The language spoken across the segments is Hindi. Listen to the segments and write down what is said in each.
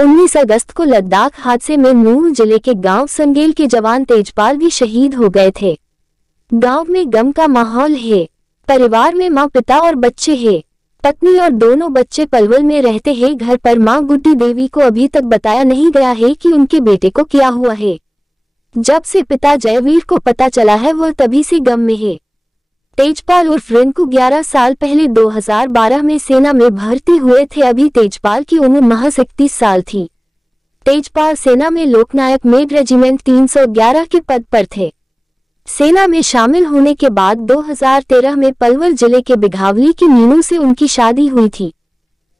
19 अगस्त को लद्दाख हादसे में नूह जिले के गांव संगेल के जवान तेजपाल भी शहीद हो गए थे। गांव में गम का माहौल है। परिवार में मां, पिता और बच्चे हैं। पत्नी और दोनों बच्चे पलवल में रहते हैं। घर पर मां गुड्डी देवी को अभी तक बताया नहीं गया है कि उनके बेटे को क्या हुआ है। जब से पिता जयवीर को पता चला है वह तभी से गम में है। तेजपाल उर्फ रिंकू 11 साल पहले 2012 में सेना में भर्ती हुए थे। अभी तेजपाल की उम्र महज 31 साल थी। तेजपाल सेना में लोकनायक मेड रेजिमेंट 311 के पद पर थे। सेना में शामिल होने के बाद 2013 में पलवल जिले के बिघावली की मीनू से उनकी शादी हुई थी।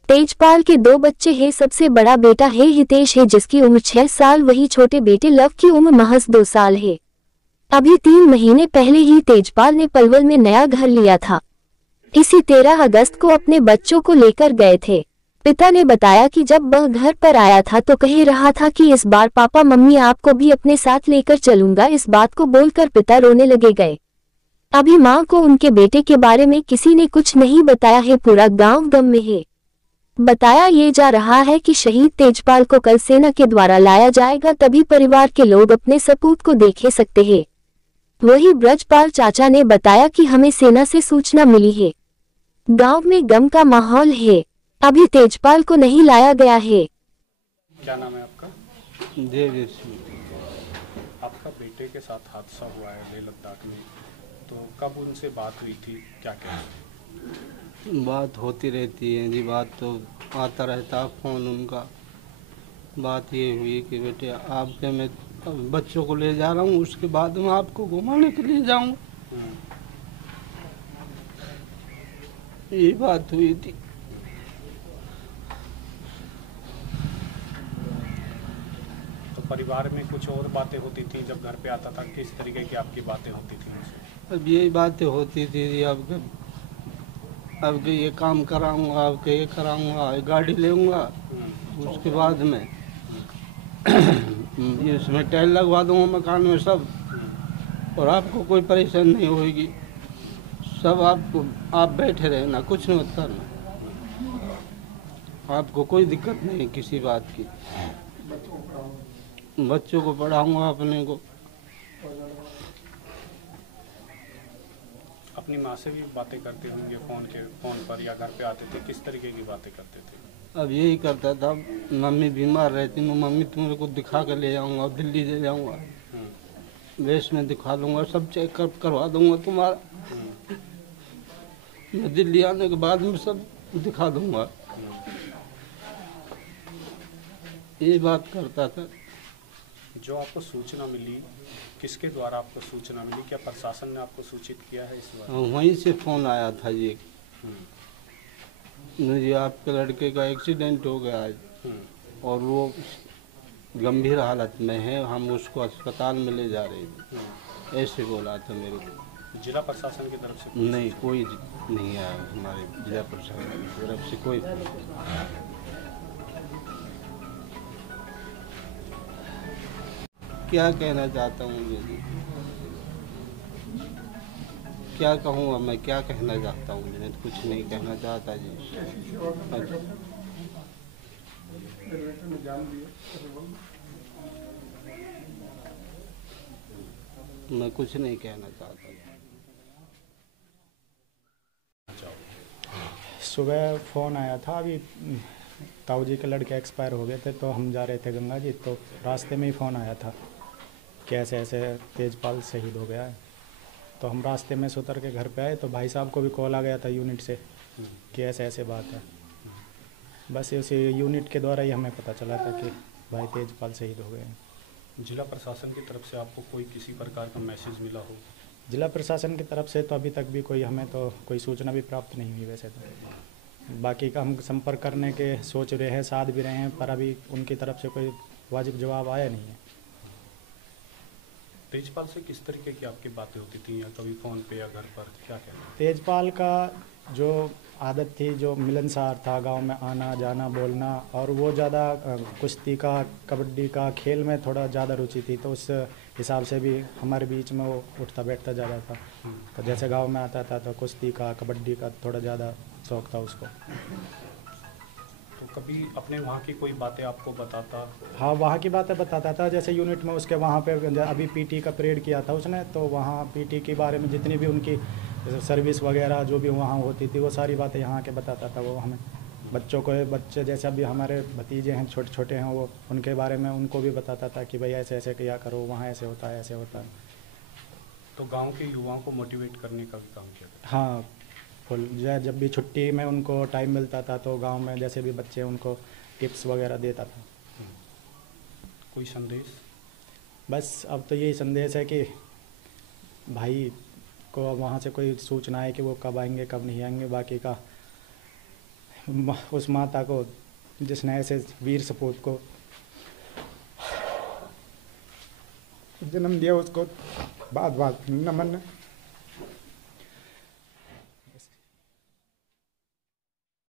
तेजपाल के 2 बच्चे हैं। सबसे बड़ा बेटा है हितेश है जिसकी उम्र 6 साल, वही छोटे बेटे लव की उम्र महज 2 साल है। अभी 3 महीने पहले ही तेजपाल ने पलवल में नया घर लिया था। इसी 13 अगस्त को अपने बच्चों को लेकर गए थे। पिता ने बताया कि जब वह घर पर आया था तो कह रहा था कि इस बार पापा मम्मी आपको भी अपने साथ लेकर चलूंगा। इस बात को बोलकर पिता रोने लगे गए। अभी मां को उनके बेटे के बारे में किसी ने कुछ नहीं बताया है। पूरा गांव गम में है। बताया ये जा रहा है कि शहीद तेजपाल को कल सेना के द्वारा लाया जाएगा, तभी परिवार के लोग अपने सपूत को देख सकते हैं। वही ब्रजपाल चाचा ने बताया कि हमें सेना से सूचना मिली है। गांव में गम का माहौल है। अभी तेजपाल को नहीं लाया गया है। क्या नाम है आपका? जयवीर सिंह। आपका बेटे के साथ हादसा हुआ है लेह लद्दाख में, तो कब उनसे बात हुई थी, क्या कहें? बात होती रहती है जी, बात तो आता रहता फ़ोन उनका। बात ये हुई कि बेटे आपके मैं बच्चों को ले जा रहा हूँ, उसके बाद मैं आपको घुमाने के लिए जाऊँ, ये बात हुई थी। तो परिवार में कुछ और बातें होती थी जब घर पे आता था? किस तरीके की आपकी बातें होती थी उनसे? अब यही बातें होती थी, अब ये काम कराऊंगा, अब ये कराऊंगा, गाड़ी लेऊंगा, उसके बाद में ये इसमें टाइल लगवा दूंगा मकान में सब, और आपको कोई परेशानी नहीं होगी। सब आप बैठे रहना, कुछ नहीं करना, आपको कोई दिक्कत नहीं किसी बात की। बच्चों को पढ़ाऊंगा अपने को। अपनी माँ से भी बातें करते होंगे फोन पर या घर पे आते थे? किस तरीके की बातें करते थे? अब यही करता था, मम्मी बीमार रहती, मैं मम्मी तुम्हारे को दिखा कर ले जाऊंगा, दिल्ली ले जाऊंगा, वेस्ट में दिखा लूँगा, सब चेकअप करवा दूंगा तुम्हारा, मैं दिल्ली आने के बाद में सब दिखा दूंगा, ये बात करता था। जो आपको सूचना मिली, किसके द्वारा आपको सूचना मिली? क्या प्रशासन ने आपको सूचित किया है इस बारे में? वहीं से फ़ोन आया था जी, जी आपके लड़के का एक्सीडेंट हो गया है और वो गंभीर हालत में है, हम उसको अस्पताल में ले जा रहे हैं, ऐसे बोला था मेरे को। जिला प्रशासन की तरफ से? नहीं, कोई नहीं आया हमारे जिला प्रशासन की तरफ से कोई। क्या कहना चाहता हूँ जी, क्या कहूँ मैं, क्या कहना चाहता हूँ, मैं कुछ नहीं कहना चाहता जी। मैं कुछ नहीं कहना चाहता। सुबह फ़ोन आया था, अभी ताऊ जी के लड़के एक्सपायर हो गए थे, तो हम जा रहे थे गंगा जी, तो रास्ते में ही फ़ोन आया था कि ऐसे ऐसे तेजपाल शहीद हो गया है। तो हम रास्ते में से उतर के घर पे आए तो भाई साहब को भी कॉल आ गया था यूनिट से कि ऐसे ऐसे बात है। बस उसी यूनिट के द्वारा ही हमें पता चला था कि भाई तेजपाल शहीद हो गए हैं। जिला प्रशासन की तरफ से आपको कोई किसी प्रकार का मैसेज मिला हो? जिला प्रशासन की तरफ से तो अभी तक भी हमें तो कोई सूचना भी प्राप्त नहीं हुई। वैसे तो बाकी का हम संपर्क करने के सोच रहे हैं, साथ भी रहे हैं, पर अभी उनकी तरफ से कोई वाजिब जवाब आया नहीं है। तेजपाल से किस तरीके की आपकी बातें होती थी, या कभी फ़ोन पे या घर पर, क्या कहना? तेजपाल का जो आदत थी, जो मिलनसार था, गांव में आना जाना बोलना, और वो ज़्यादा कुश्ती का कबड्डी का खेल में थोड़ा ज़्यादा रुचि थी, तो उस हिसाब से भी हमारे बीच में वो उठता बैठता ज़्यादा था। तो जैसे गांव में आता था तो कुश्ती का कबड्डी का थोड़ा ज़्यादा शौक़ था उसको। तो कभी अपने वहाँ की कोई बातें आपको बताता? हाँ, वहाँ की बातें बताता था। जैसे यूनिट में उसके वहाँ पे अभी पीटी का परेड किया था उसने, तो वहाँ पीटी के बारे में जितनी भी उनकी सर्विस वगैरह जो भी वहाँ होती थी वो सारी बातें यहाँ के बताता था वो हमें। बच्चों को, बच्चे जैसे अभी हमारे भतीजे हैं, छोटे छोटे हैं, वो उनके बारे में उनको भी बताता था कि भाई ऐसे ऐसे किया करो, वहाँ ऐसे होता है, ऐसे होता है। तो गांव के युवाओं को मोटिवेट करने का भी काम किया था? हाँ, फुल। जब भी छुट्टी में उनको टाइम मिलता था तो गांव में जैसे भी बच्चे उनको टिप्स वगैरह देता था। कोई संदेश? बस अब तो यही संदेश है कि भाई को वहाँ से कोई सूचना है कि वो कब आएंगे कब नहीं आएंगे, बाकी का उस माता को जिसने ऐसे वीर सपूत को जन्म दिया उसको बात बात नमन।